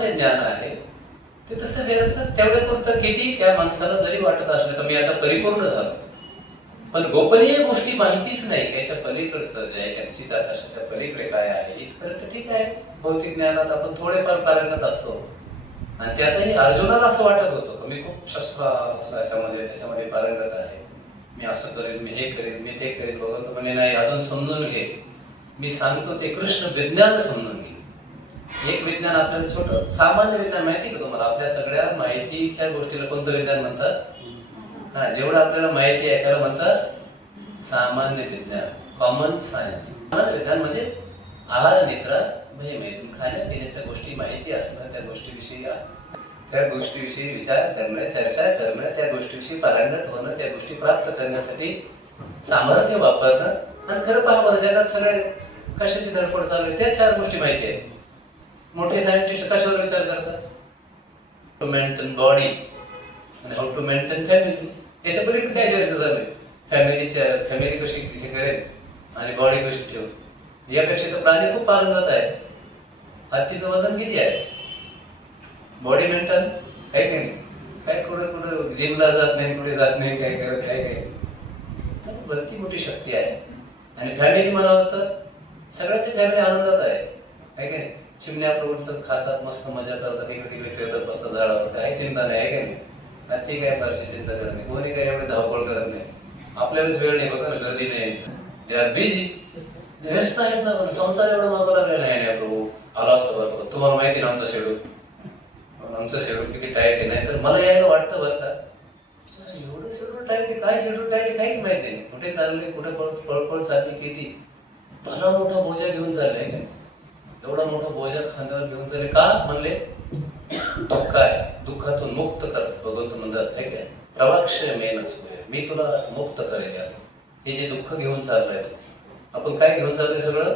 सामान्य ज्ञान आहे ते तसं व्यर्थच तेवढं पुरतं किती त्या माणसाला जरी वाटत असलं का मी आता परिपूर्ण झालो, पण गोपनीय गोष्टी माहितीच नाही याच्या पलीकडचं जे आहे निश्चित आकाशाच्या पलीकडे काय आहे इथपर्यंत ठीक आहे. भौतिक ज्ञानात आपण थोडेफार पारंगत असतो आणि त्यातही अर्जुनाला असं वाटत होतं की मी खूप शस्त्रामध्ये त्याच्यामध्ये पारंगत आहे, मी असं करेल, मी हे करेल, मी ते करेल. भगवंत म्हणे नाही, अजून समजून घे, मी सांगतो ते कृष्ण विज्ञान समजून घे. एक विज्ञान आपल्याला छोटं सामान्य विज्ञान माहिती का तुम्हाला? आपल्या सगळ्या माहितीच्या गोष्टीला कोणतं विज्ञान म्हणतात? जेवढं आपल्याला माहिती आहे त्याला म्हणतात सामान्य विज्ञान, कॉमन सायन्स. सामान्य विज्ञान म्हणजे आहार, निद्रा, भयमैथुन, खाण्यापिण्याच्या गोष्टी माहिती असणं, त्या गोष्टीविषयी विचार करणं, चर्चा करणं, त्या गोष्टीविषयी पारंगत होणं, त्या गोष्टी प्राप्त करण्यासाठी सामर्थ्य वापरणं. आणि खरं पहा बरं, जगात सगळे कशाची धडपड चालू आहे त्या 4 गोष्टी माहिती आहेत. मोठे सायंटिस्ट कशावर विचार करतात? टू मेंटेन बॉडी आणि हाऊ टू मेंटेन फॅमिली. याच्या पलीकडे काय चर्चा चालू आहे? फॅमिली कशी हे करेल आणि बॉडी कशी ठेवू. यापेक्षा तर प्राणी खूप पारंगत आहे. हत्तीचं वजन किती आहे? बॉडी मेंटेन आहे की नाही? काय कुठं जिमला जात नाही, कुठे जात नाही, काय करत काय भरती मोठी शक्ती आहे. आणि फॅमिली म्हणावं तर सगळ्याची फॅमिली आनंदात आहे की नाही? चिमण्या आपलं उलसत खातात, मस्त मजा करतात, इकडे तिकडे फिरतात, मस्त झाडावर, काही चिंता नाही आहे की नाही? ती काय फारशी चिंता करत नाही, कोणी काय एवढी धावपळ करत नाही. आपल्यालाच वेळ नाही, बघा ना, गर्दी नाही, ते आर बिझी, व्यस्त आहेत ना. संसार एवढं मागं लागलेला आहे प्रभू. आलो असतो बरं, तुम्हाला माहिती ना आमचं शेड्यूल किती टाईट आहे. नाही तर मला यायला वाटतं बरं का, एवढं शेड्यूल टाईट आहे, काय शेड्यूल टाईट आहे काहीच माहित नाही. कुठे चालले, कुठे पळपळ चालली, किती भला मोठा बोजा घेऊन चाललाय काय? एवढा मोठा बोजा खांद्यावर घेऊन चालले का? म्हणले दुःख आहे, दुःखातून मुक्त करत भगवंत म्हणतात काय काय, प्रवाक्ष मेनस होय, मी तुला मुक्त करेल. आता हे जे दुःख घेऊन चाललंय तू, आपण काय घेऊन चाललोय सगळं?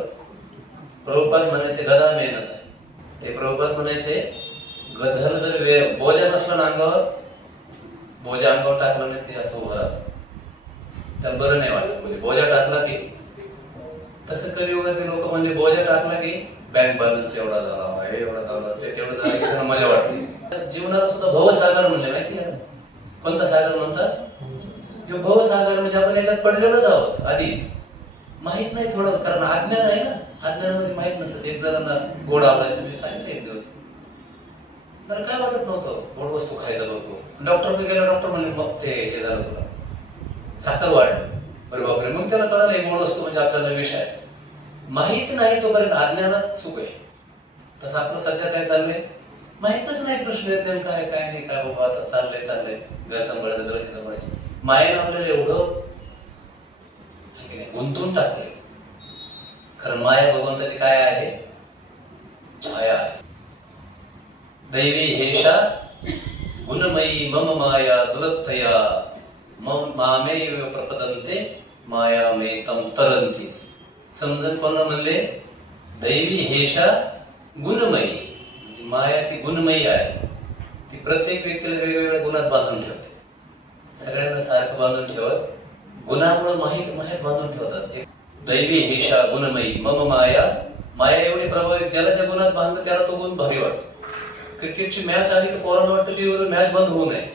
प्रभुपाद म्हणायचे गदा मेहनत आहे. ते प्रभुपाद म्हणायचे गधर जर बोजा नसला ना अंगावर, बोजा अंगावर टाकला नाही ते असं उभं राहत, त्याला बरं नाही वाटत. म्हणजे बोजा टाकला की, तसं कलियुगातले लोक म्हणजे बोजा टाकला की बँक बॅलन्स एवढा झाला, हे एवढा झाला, ते तेवढं झालं की त्यांना मजा वाटते. जीवनाला सुद्धा भवसागर म्हणले माहिती आहे? कोणता सागर म्हणतात? भवसागर म्हणजे आपण याच्यात पडलेलोच आहोत आधीच, माहित नाही थोडं, कारण अज्ञान आहे ना. अज्ञानामध्ये माहित नसतं. एक जणांना गोड आवडायचं मी सांगितलं एक दिवस, तर काय वाटत नव्हतं, गोड वस्तू खायचं बघतो. डॉक्टरकडे गेला, डॉक्टर म्हणले मग ते हे झालं तुला साखर वाढलं. बरं बापरे, मग त्याला कळालं गोड वस्तू म्हणजे आपल्याला विष आहे. माहित नाही तोपर्यंत अज्ञानात सुख आहे. तसं आपलं सध्या काय चाललंय माहितच नाही. कृष्ण विज्ञान काय काय नाही, काय बाबा आता चाललंय घर सांभाळायचं, घर सांभाळायचं. मायेनं आपल्याला एवढं गुंतवून टाकलंय. खरं माया भगवंताची काय आहे? छाया आहे. दैवी हेषा गुणमयी मम माया दुरत्तया मामेव प्रपदन्ते मायामेतं तरन्ति. समजून कोण म्हणले? दैवी हेषा गुणमयी, म्हणजे माया ती गुणमयी आहे. ती प्रत्येक व्यक्तीला वेगवेगळ्या गुणात बांधून ठेवते. सगळ्यांना सारखं बांधून ठेवत, गुणामुळे माहीत बांधून ठेवतात. दैवी हेषा गुणमयी मम माया, माया एवढी प्रभावित, ज्याला ज्या गुणात बांधलं त्याला तो गुण भारी वाटतो. क्रिकेटची मॅच आली की पोरांना वाटतं टीव्हीवर मॅच बंद होऊ नये,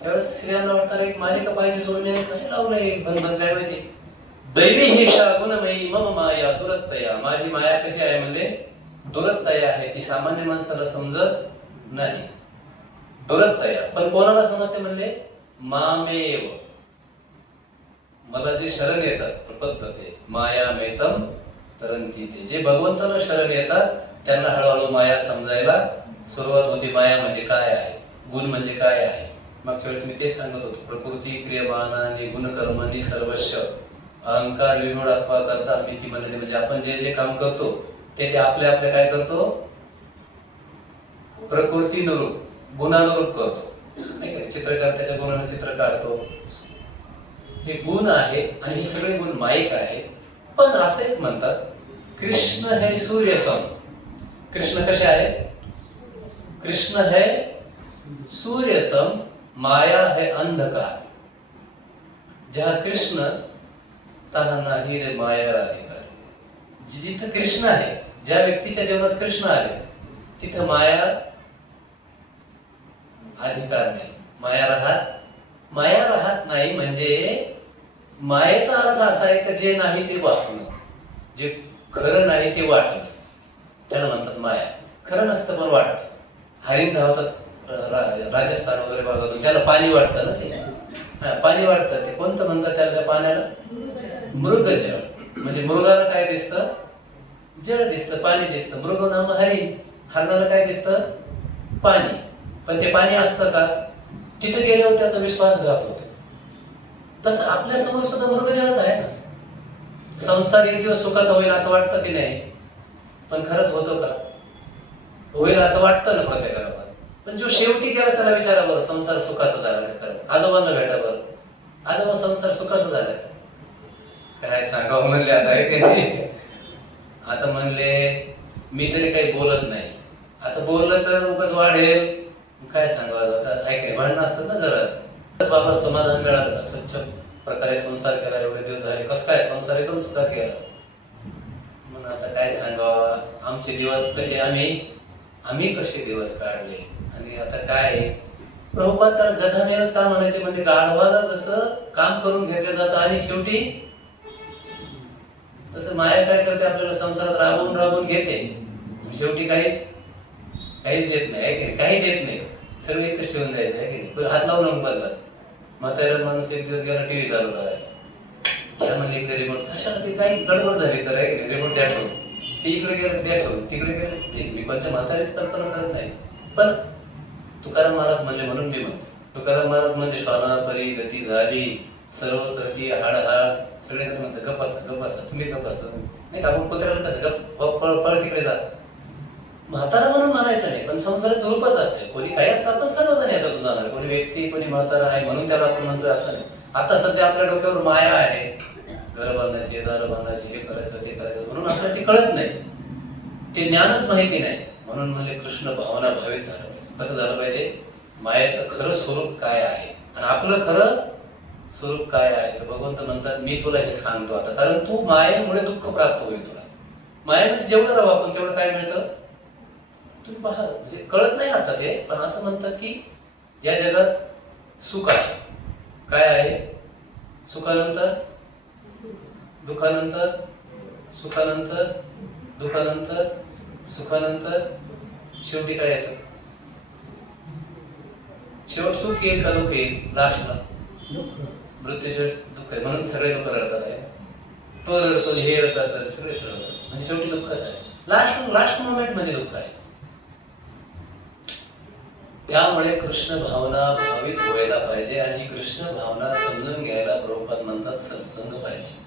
त्यावेळेस स्त्रियांना वाटतं एक मालिका पाहिजे, सोडून काही लावू नये, बंद काय माहिती. दैवी हेषा गुणमयी मम माया दुरत्तया, माझी माया कशी आहे म्हणले? दुरत्तया आहे. ती सामान्य माणसाला समजत नाही. दुरत्तया. पण कोणाला समजते म्हणले? मामेव, मला जे शरण येतात, प्रपद्यते मायामेतं तरन्ति. जे भगवंताला शरण येतात त्यांना हळूहळू माया समजायला सुरुवात होती. माया म्हणजे काय आहे, गुण म्हणजे काय आहे. मागच्या वेळेस मी तेच सांगत होतो, प्रकृती क्रियमानानि गुणकर्माणि सर्वस्व अहंकार विमूढ आत्मा करता आम्ही ती म्हणले. म्हणजे आपण जे जे काम करतो ते आपले काय करतो? प्रकृतीनुरूप, गुणानुरूप करतो. नाही का? चित्रकार त्याच्या गुणाने चित्र काढतो, हे गुण आहे. आणि हे सगळे गुण माईक आहे. पण असं एक म्हणतात, कृष्ण है सूर्यसम. कृष्ण कसे आहेत? कृष्ण है सूर्यसम, माया है अंधकार. जहाँ कृष्ण तहा नाही रे माया राधिका. जिथं कृष्ण आहे, ज्या व्यक्तीच्या जीवनात कृष्ण आले तिथं माया अधिकार नाही. माया राहत नाही म्हणजे मायेचा अर्थ असा आहे की जे नाही ते वासणं, जे खरं नाही ते वाटणं, त्याला म्हणतात माया. खरं नसतं पण वाटतं. हरिण धावतात राजस्थान वगैरे भागातून, त्याला पाणी वाटतं ना, ते पाणी वाटतं. ते कोणतं म्हणतात त्याला, त्या पाण्याला मृगजळ. म्हणजे मृगाला काय दिसतं, जळ दिसतं, पाणी दिसतं. मृग नाम हरिण, हरणाला काय दिसतं, पाणी. पण ते पाणी असतं का, तिथे गेल्यावर त्याचा विश्वासघात होतो. तसं आपल्या समोर सुद्धा मृगजळच आहे ना. संसार एक दिवस सुखाचा होईल असं वाटतं की नाही, पण खरंच होतो का, होईल असं वाटतं ना प्रत्येकाला. पण जो शेवटी गेला त्याला विचारा बरं, संसार सुखाचा झाला का खरं. आजोबांना भेटा बरं, आजोबा संसार सुखाचा झाला का, काय सांगावं म्हणले आता, आहे की नाही. आता म्हणले मी तरी काही बोलत नाही, आता बोललं तर उगाच वाढेल, काय सांगावं आता, आहे की नाही. भांडणं असतात ना घरात. बाबा समाधान मिळालं, स्वच्छ प्रकारे संसार केला, एवढे दिवस झाले, कसं काय संसार एकदम सुखात गेला. म्हणून आता काय सांगावं, आमचे दिवस कसे, आम्ही कसे दिवस काढले. आणि आता काय प्रभुपाद तर गधा मेहनत का म्हणायचे, म्हणजे गाढवाला जसं काम करून घेतलं जातं आणि शेवटी तसं माया काय करते, आपल्याला संसारात राबवून घेते, शेवटी काहीच देत नाही, काही देत नाही. सगळं इथंच ठेवून द्यायचं आहे की नाही. हात लावून बदलतात. म्हातारा माणूस एक दिवस गेला टीव्ही चालू करायला, त्या म्हणले इकडे रिमोट, कशाला, ते काही गडबड झाली तर आहे की नाही, रिमोट द्या ठेवून, ते इकडे गेलं द्या ठेवून, तिकडे गेलं. मी कोणत्या म्हातारीच कल्पना करत नाही. पण तुकाराम महाराज म्हणले म्हणून मी म्हणतो. तुकाराम महाराज म्हणजे श्वाना परी गती झाली, सर्व करती हाड. सगळे म्हणतात गप्प बसा, तुम्ही गप्प बसा. नाही का, आपण कुत्र्याला कसं गप्प पळ तिकडे जा. म्हातारा म्हणून म्हणायचं नाही, पण संसाराचं रूपच असते. कोणी काही असतं, आपण सर्वजण याच्यातून जाणार. कोणी व्यक्ती, कोणी म्हातारा आहे म्हणून त्याला आपण म्हणतोय असं नाही. आता सध्या आपल्या डोक्यावर माया आहे, घर बांधायची, दार बांधायची, हे करायचं ते करायचं, म्हणून आपल्याला ते कळत नाही, ते ज्ञानच माहिती नाही. म्हणून म्हणजे कृष्ण भावना भावित झालं पाहिजे. कसं झालं पाहिजे, मायाचं खरं स्वरूप काय आहे आणि आपलं खरं स्वरूप काय आहे. तर भगवंत म्हणतात मी तुला हे सांगतो आता, कारण तू मायेमुळे दुःख प्राप्त होईल तुला. मायेमध्ये जेवढं राहू आपण तेवढं काय मिळतं तुम्ही पहा, म्हणजे कळत नाही आता ते, पण असं म्हणतात की या जगात सुख आहे. काय आहे, सुखानंतर दुःखानंतर, सुखानंतर दुःखानंतर, सुखानंतर शेवटी काय येतं, शेवट सुख येईल का दुःख येईल, लास्टला मृत्यूशिवाय दुःख आहे. म्हणून सगळे दुःख रडतात आहे, तो रडतो, हे रडतात, सगळे रडतात, म्हणजे शेवटी दुःखच आहे. लास्ट मोमेंट म्हणजे दुःख आहे. त्यामुळे कृष्ण भावना भावित व्हायला पाहिजे आणि कृष्ण भावना समजून घ्यायला प्रभुपाद म्हणतात सत्संग पाहिजे.